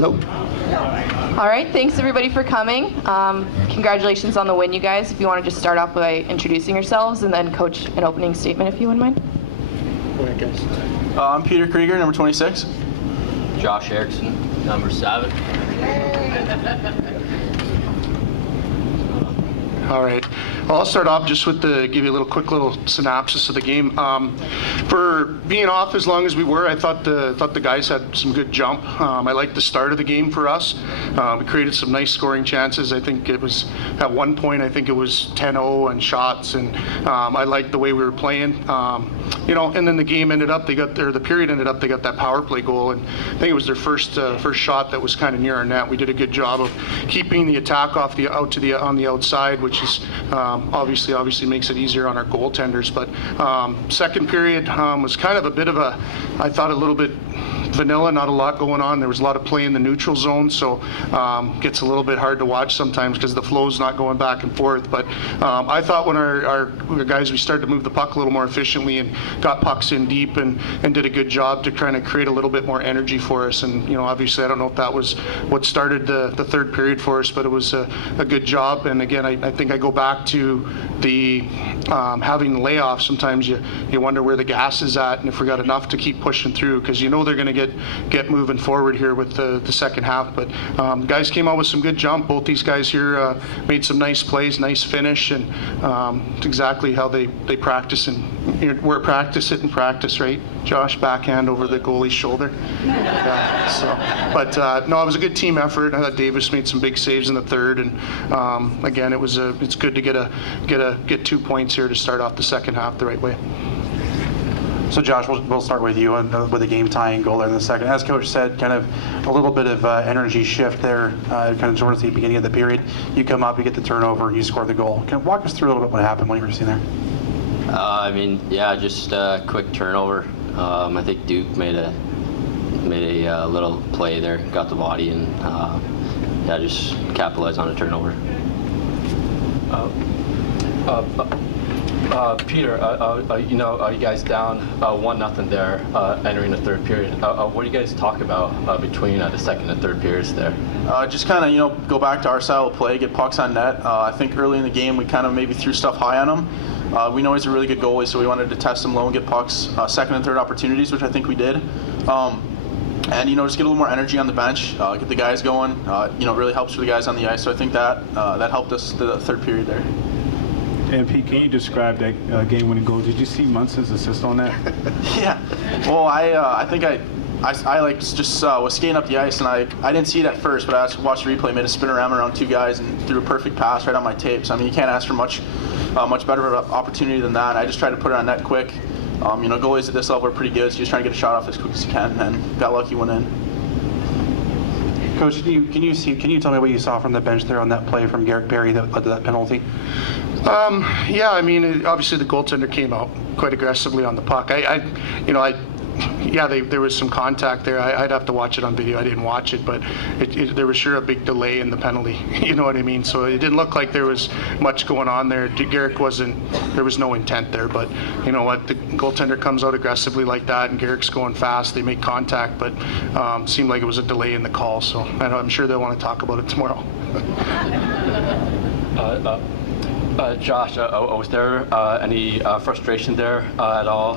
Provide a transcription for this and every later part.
Hello. All right, thanks everybody for coming. Congratulations on the win, you guys. If you want to just start off by introducing yourselves and then coach an opening statement if you wouldn't mind. Go ahead, guys. I'm Peter Krieger, number 26. Josh Erickson, number 7. All right. Well, I'll start off just with give you a quick little synopsis of the game. For being off as long as we were, I thought the guys had some good jump. I liked the start of the game for us. We created some nice scoring chances. I think it was at one point, I think it was 10-0 and shots, and I liked the way we were playing. And then the game ended up, the period ended up, they got that power play goal, and I think it was their first shot that was kind of near our net. We did a good job of keeping the attack on the outside, which is obviously makes it easier on our goaltenders. But second period was kind of I thought a little bit vanilla, not a lot going on. There was a lot of play in the neutral zone, so gets a little bit hard to watch sometimes because the flow's not going back and forth. But I thought when our guys, we started to move the puck a little more efficiently and got pucks in deep and did a good job to kind of create a little bit more energy for us. And obviously I don't know if that was what started the third period for us, but it was a good job. And again, I think I go back to the having the layoff. Sometimes you wonder where the gas is at and if we got enough to keep pushing through, because they're going to get moving forward here with the second half. But guys came out with some good jump. Both these guys here made some nice plays, nice finish, and it's exactly how they practice. And we're practice it in practice, right, Josh? Backhand over the goalie's shoulder. No, it was a good team effort. I thought Davis made some big saves in the third, and again, it's good to get 2 points here to start off the second half the right way. So Josh, we'll start with you with the game-tying goal there in the second. As Coach said, kind of a little bit of energy shift there, kind of towards the beginning of the period. You come up, you get the turnover, you score the goal. Can you walk us through a little bit what happened, what you were seeing there? Just a quick turnover. I think Duke made a little play there, got the body, and just capitalized on a turnover. Peter, you guys down 1-0 there, entering the third period. What do you guys talk about between the second and third periods there? Just kind of, go back to our style of play, get pucks on net. I think early in the game we kind of maybe threw stuff high on him. We know he's a really good goalie, so we wanted to test him low and get pucks, second and third opportunities, which I think we did. And just get a little more energy on the bench, get the guys going. It really helps for the guys on the ice. So I think that helped us the third period there. And Pete, can you describe that game-winning goal? Did you see Munson's assist on that? Yeah. Well, I think I was skating up the ice, and I didn't see it at first, but I watched the replay, made a spin around 2 guys, and threw a perfect pass right on my tape. So you can't ask for much better of an opportunity than that. I just tried to put it on net quick. Goalies at this level are pretty good, so you just trying to get a shot off as quick as you can, and got lucky, went in. Coach, can you tell me what you saw from the bench there on that play from Garrett Perry that led to that penalty? Obviously the goaltender came out quite aggressively on the puck. There was some contact there. I'd have to watch it on video. I didn't watch it, but there was sure a big delay in the penalty. You know what I mean? So it didn't look like there was much going on there. There was no intent there, but you know what? The goaltender comes out aggressively like that, and Garrick's going fast. They make contact, but seemed like it was a delay in the call. So I'm sure they'll want to talk about it tomorrow. Josh, was there any frustration there at all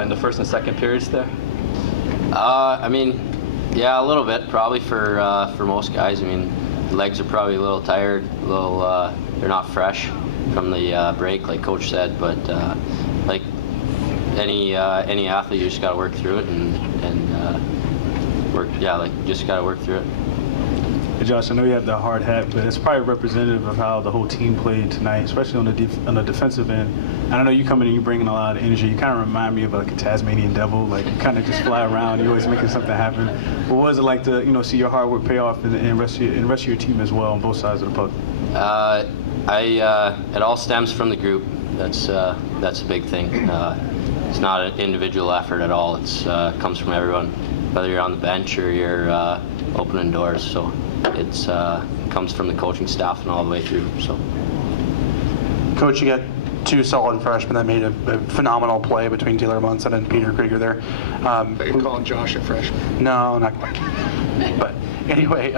in the first and second periods there? A little bit, probably for most guys. Legs are probably a little tired, they're not fresh from the break, like Coach said. But like any athlete, you just got to work through it just got to work through it. Hey Josh, I know you have the hard hat, but it's probably representative of how the whole team played tonight, especially on the defensive end. And I know you come in and you bring in a lot of energy. You kind of remind me of like a Tasmanian devil. Like you kind of just fly around. You're always making something happen. What was it like to see your hard work pay off and rest of your team as well on both sides of the puck? It all stems from the group. That's a big thing. It's not an individual effort at all. It's comes from everyone, whether you're on the bench or you're opening doors. So it's comes from the coaching staff and all the way through. So, Coach, you got 2 solid freshmen that made a phenomenal play between Taylor Munson and Peter Krieger there. You're calling Josh a freshman? No, not quite. But anyway,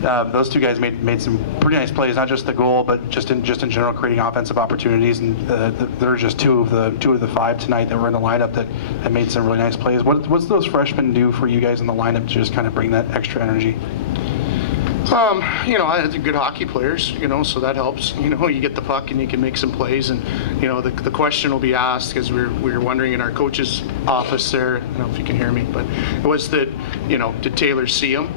those two guys made some pretty nice plays, not just the goal, but just in general creating offensive opportunities. And there's just two of the five tonight that were in the lineup that made some really nice plays. What's those freshmen do for you guys in the lineup to just kind of bring that extra energy? They're good hockey players, so that helps. You get the puck and you can make some plays, and the question will be asked, because we were wondering in our coach's office there. I don't know if you can hear me, but it was that did Taylor see him?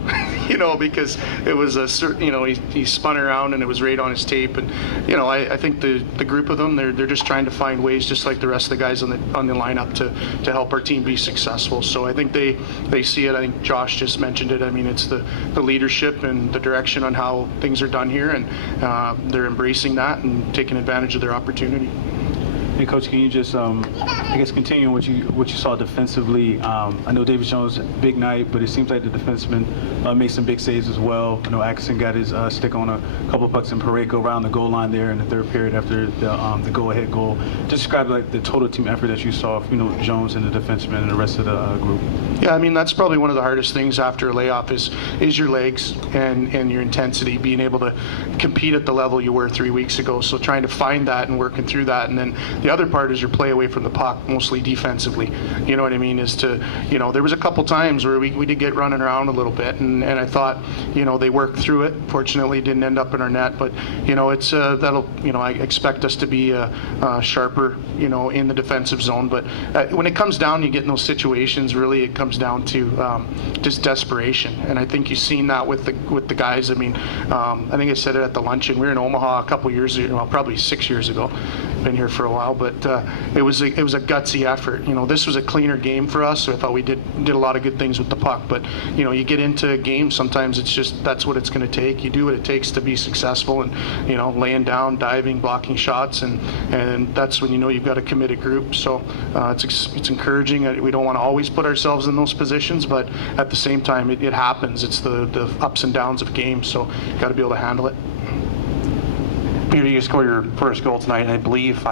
Because it was a certain, he spun around and it was right on his tape, and I think the group of them, they're just trying to find ways, just like the rest of the guys on the lineup, to help our team be successful. So I think they see it. I think Josh just mentioned it. I mean, it's the leadership and the direction on how things are done here, and they're embracing that and taking advantage of their opportunity. Hey, Coach, can you just, continue what you saw defensively? I know David Jones, big night, but it seems like the defenseman made some big saves as well. I know Atkinson got his stick on a couple of pucks in Pareko around the goal line there in the third period after the go-ahead goal. Just describe the total team effort that you saw, Jones and the defenseman and the rest of the group. Yeah, I mean, that's probably one of the hardest things after a layoff is your legs and your intensity, being able to compete at the level you were 3 weeks ago. So trying to find that and working through that, and then the other part is your play away from the puck, mostly defensively. You know what I mean? Is to, there was a couple times where we did get running around a little bit, and I thought, they worked through it. Fortunately, it didn't end up in our net, but it's that'll, I expect us to be sharper, in the defensive zone. But when it comes down, you get in those situations. Really, it comes down to just desperation, and I think you've seen that with the guys. I mean, I think I said it at the luncheon. We were in Omaha a couple years ago, well, probably 6 years ago. Been here for a while, but it was a gutsy effort. This was a cleaner game for us, so I thought we did a lot of good things with the puck. But you get into a game, sometimes it's just that's what it's going to take. You do what it takes to be successful, and laying down, diving, blocking shots, and that's when you've got a committed group. So it's encouraging. We don't want to always put ourselves in those positions, but at the same time, it happens. It's the ups and downs of games, so got to be able to handle it. Peter, you scored your first goal tonight, and I believe